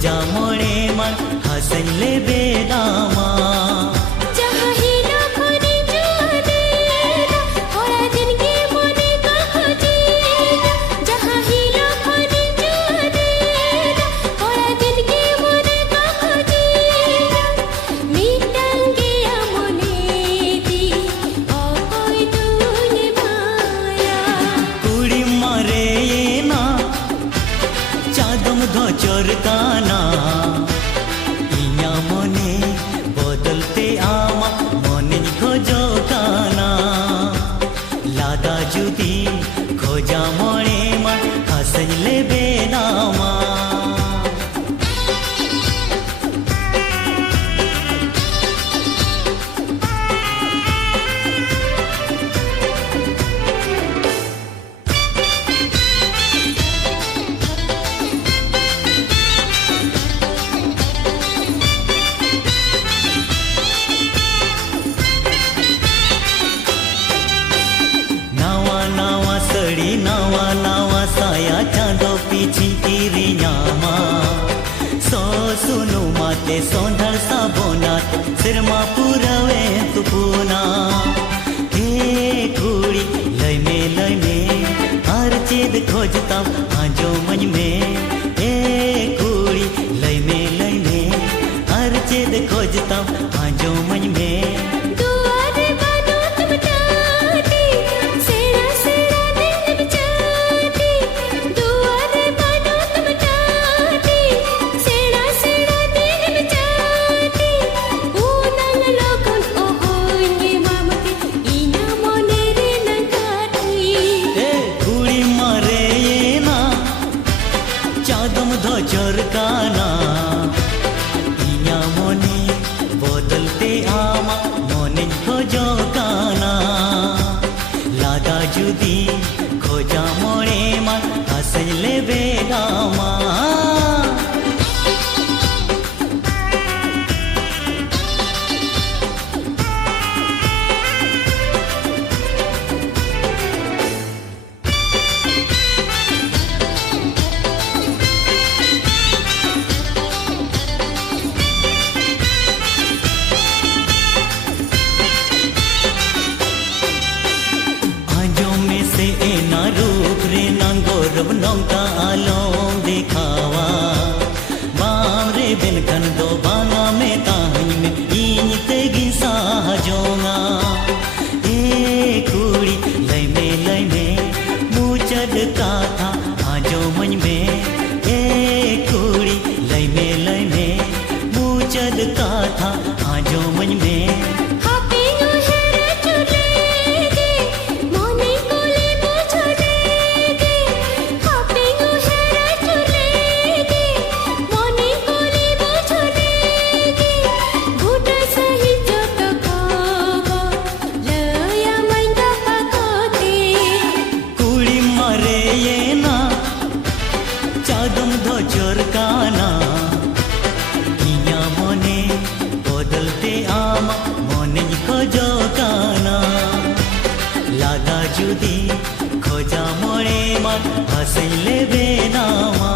खोजा मोड़े मन हसन ले बेदामा चोरकाना इया मोने बदलते आमा मोने खोजो काना लादा जुदी खोजा मोड़े मन हसन ले बेनामा नावा नावा साया चांदो पीछी तीरी न्यामा सो सुनु माते सोंधर साबोनात सिरमा पुरवे तुपुना हे कुड़ी लय में हर चीज खोजता आजो मन में हे कुड़ी लय में हर चीज खोजता आजो मन में चोरकाना इया मोने बदलते आमा मोने खोजो काना लादा जुदी खोजा मोड़े मन हसन ले बेगामा रूप रे नंगोरब नौका आलोम दिखावा बाम रे बिनकन दो बांगा में ताही में इन तेगी साहजोंगा ए कुड़ी लय में मुचद का था आजो मन में ए कुड़ी लय में मुचद का था आजो मन में चोरकाना इया मोने बदलते आमा मोने खोजो काना लादा जुदी खोजा मोड़े मन हसन ले बेनामा।